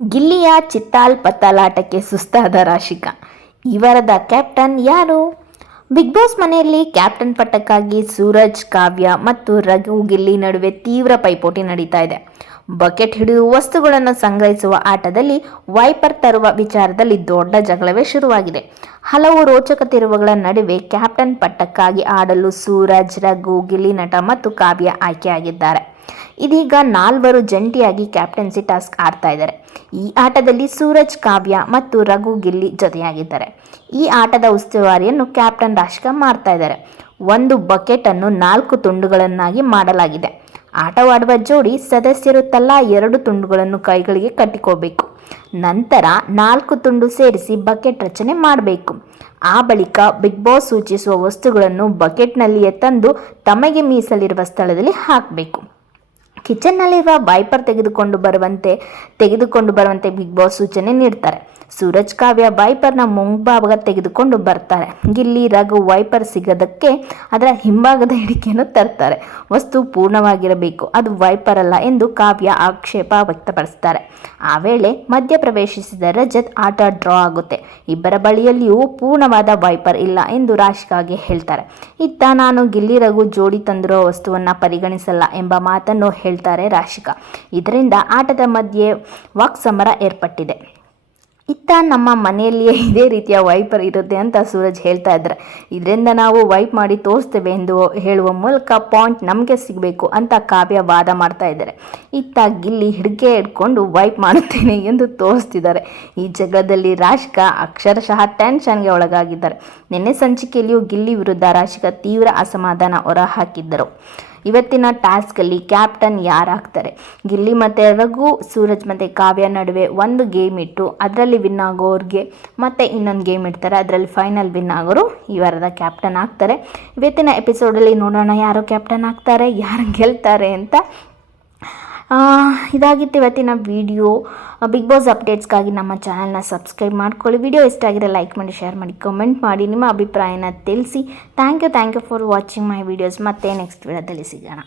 ಗಿಲ್ಲಿಯ ಚಿತ್ತಾಲ್ ಪತ್ತಾಲಾಟಕ್ಕೆ ಸುಸ್ತಾದ ರಾಶಿಕಾ. ಈ ವಾರದ ಕ್ಯಾಪ್ಟನ್ ಯಾರು? ಬಿಗ್ ಬಾಸ್ ಮನೆಯಲ್ಲಿ ಕ್ಯಾಪ್ಟನ್ ಪಟ್ಟಕ್ಕಾಗಿ ಸೂರಜ್, ಕಾವ್ಯ ಮತ್ತು ರಘು ಗಿಲ್ಲಿ ನಡುವೆ ತೀವ್ರ ಪೈಪೋಟಿ ನಡೀತಾ ಇದೆ. ಬಕೆಟ್ ಹಿಡಿದು ವಸ್ತುಗಳನ್ನು ಸಂಗ್ರಹಿಸುವ ಆಟದಲ್ಲಿ ವೈಪರ್ ತರುವ ವಿಚಾರದಲ್ಲಿ ದೊಡ್ಡ ಜಗಳವೇ ಶುರುವಾಗಿದೆ. ಹಲವು ರೋಚಕ ತಿರುವುಗಳ ನಡುವೆ ಕ್ಯಾಪ್ಟನ್ ಪಟ್ಟಕ್ಕಾಗಿ ಆಡಲು ಸೂರಜ್, ರಘು, ಗಿಲ್ಲಿ ನಟ ಮತ್ತು ಕಾವ್ಯ ಆಯ್ಕೆಯಾಗಿದ್ದಾರೆ. ಇದೀಗ ನಾಲ್ವರು ಜಂಟಿಯಾಗಿ ಕ್ಯಾಪ್ಟನ್ಸಿ ಟಾಸ್ಕ್ ಆಡ್ತಾ ಇದ್ದಾರೆ. ಈ ಆಟದಲ್ಲಿ ಸೂರಜ್, ಕಾವ್ಯ ಮತ್ತು ರಘು, ಗಿಲ್ಲಿ ಜೊತೆಯಾಗಿದ್ದಾರೆ. ಈ ಆಟದ ಉಸ್ತುವಾರಿಯನ್ನು ಕ್ಯಾಪ್ಟನ್ ರಾಶಿಕಾ ಮಾಡ್ತಾ ಇದ್ದಾರೆ. ಒಂದು ಬಕೆಟ್ ಅನ್ನು 4 ತುಂಡುಗಳನ್ನಾಗಿ ಮಾಡಲಾಗಿದೆ. ಆಟವಾಡುವ ಜೋಡಿ ಸದಸ್ಯರು ತಲಾ 2 ತುಂಡುಗಳನ್ನು ಕೈಗಳಿಗೆ ಕಟ್ಟಿಕೋಬೇಕು. ನಂತರ 4 ತುಂಡು ಸೇರಿಸಿ ಬಕೆಟ್ ರಚನೆ ಮಾಡಬೇಕು. ಆ ಬಳಿಕ ಬಿಗ್ ಬಾಸ್ ಸೂಚಿಸುವ ವಸ್ತುಗಳನ್ನು ಬಕೆಟ್ನಲ್ಲಿಯೇ ತಂದು ತಮಗೆ ಮೀಸಲಿರುವ ಸ್ಥಳದಲ್ಲಿ ಹಾಕಬೇಕು. ಕಿಚನ್ನಲ್ಲಿರುವ ವೈಪರ್ ತೆಗೆದುಕೊಂಡು ಬರುವಂತೆ ಬಿಗ್ ಬಾಸ್ ಸೂಚನೆ ನೀಡ್ತಾರೆ. ಸೂರಜ್, ಕಾವ್ಯ ವೈಪರ್ನ ಮುಂಭಾಗ ತೆಗೆದುಕೊಂಡು ಬರ್ತಾರೆ. ಗಿಲ್ಲಿ, ರಘು ವೈಪರ್ ಸಿಗದಕ್ಕೆ ಅದರ ಹಿಂಭಾಗದ ಹಿಡಿಕೆಯನ್ನು ತರ್ತಾರೆ. ವಸ್ತು ಪೂರ್ಣವಾಗಿರಬೇಕು, ಅದು ವೈಪರ್ ಅಲ್ಲ ಎಂದು ಕಾವ್ಯ ಆಕ್ಷೇಪ ವ್ಯಕ್ತಪಡಿಸ್ತಾರೆ. ಆ ವೇಳೆ ಮಧ್ಯ ಪ್ರವೇಶಿಸಿದ ರಜತ್ ಆಟ ಡ್ರಾ ಆಗುತ್ತೆ. ಇಬ್ಬರ ಬಳಿಯಲ್ಲಿಯೂ ಪೂರ್ಣವಾದ ವೈಪರ್ ಇಲ್ಲ ಎಂದು ರಾಶಿಕಾಗೆ ಹೇಳ್ತಾರೆ. ಇತ್ತ ನಾನು ಗಿಲ್ಲಿ, ರಘು ಜೋಡಿ ತಂದಿರುವ ವಸ್ತುವನ್ನು ಪರಿಗಣಿಸಲ್ಲ ಎಂಬ ಮಾತನ್ನು ಹೇಳ್ತಾರೆ ರಾಶಿಕಾ. ಇದರಿಂದ ಆಟದ ಮಧ್ಯೆ ವಾಕ್ಸಮರ ಏರ್ಪಟ್ಟಿದೆ. ಇತ್ತ ನಮ್ಮ ಮನೆಯಲ್ಲಿಯೇ ಇದೇ ರೀತಿಯ ವೈಪರ್ ಇರುತ್ತೆ ಅಂತ ಸೂರಜ್ ಹೇಳ್ತಾ ಇದ್ದಾರೆ. ಇದರಿಂದ ನಾವು ವೈಪ್ ಮಾಡಿ ತೋರಿಸ್ತೇವೆ ಎಂದು ಹೇಳುವ ಮೂಲಕ ಪಾಯಿಂಟ್ ನಮಗೆ ಸಿಗಬೇಕು ಅಂತ ಕಾವ್ಯ ವಾದ ಮಾಡ್ತಾ ಇದ್ದಾರೆ. ಇತ್ತ ಗಿಲ್ಲಿ ಹಿಡಿಕೆ ಹಿಡ್ಕೊಂಡು ವೈಪ್ ಮಾಡುತ್ತೇನೆ ಎಂದು ತೋರಿಸ್ತಿದ್ದಾರೆ. ಈ ಜಗಳದಲ್ಲಿ ರಾಶಿಕಾ ಅಕ್ಷರಶಃ ಟೆನ್ಷನ್ಗೆ ಒಳಗಾಗಿದ್ದಾರೆ. ನಿನ್ನೆ ಸಂಚಿಕೆಯಲ್ಲಿಯೂ ಗಿಲ್ಲಿ ವಿರುದ್ಧ ರಾಶಿಕಾ ತೀವ್ರ ಅಸಮಾಧಾನ ಹೊರಹಾಕಿದ್ದರು. ಇವತ್ತಿನ ಟಾಸ್ಕಲ್ಲಿ ಕ್ಯಾಪ್ಟನ್ ಯಾರಾಗ್ತಾರೆ? ಗಿಲ್ಲಿ ಮತ್ತು ರಘು, ಸೂರಜ್ ಮತ್ತು ಕಾವ್ಯ ನಡುವೆ ಒಂದು ಗೇಮ್ ಇಟ್ಟು ಅದರಲ್ಲಿ ವಿನ್ ಆಗೋರಿಗೆ ಮತ್ತೆ ಇನ್ನೊಂದು ಗೇಮ್ ಇಡ್ತಾರೆ. ಅದರಲ್ಲಿ ಫೈನಲ್ ವಿನ್ ಆಗೋರು ಈ ವಾರದ ಕ್ಯಾಪ್ಟನ್ ಆಗ್ತಾರೆ. ಇವತ್ತಿನ ಎಪಿಸೋಡಲ್ಲಿ ನೋಡೋಣ ಯಾರು ಕ್ಯಾಪ್ಟನ್ ಆಗ್ತಾರೆ, ಯಾರು ಗೆಲ್ತಾರೆ ಅಂತ. ಇದಾಗಿತ್ತು ಇವತ್ತಿನ ವಿಡಿಯೋ. ಬಿಗ್ ಬಾಸ್ ಅಪ್ಡೇಟ್ಸ್ಗಾಗಿ ನಮ್ಮ ಚಾನಲ್ನ ಸಬ್ಸ್ಕ್ರೈಬ್ ಮಾಡ್ಕೊಳ್ಳಿ. ವಿಡಿಯೋ ಇಷ್ಟ ಆಗಿದ್ರೆ ಲೈಕ್ ಮಾಡಿ, ಶೇರ್ ಮಾಡಿ, ಕಮೆಂಟ್ ಮಾಡಿ, ನಿಮ್ಮ ಅಭಿಪ್ರಾಯನ ತಿಳಿಸಿ. Thank you for watching my videos. ಮತ್ತೆ ನೆಕ್ಸ್ಟ್ ವಿಡಿಯೋದಲ್ಲಿ ಸಿಗೋಣ.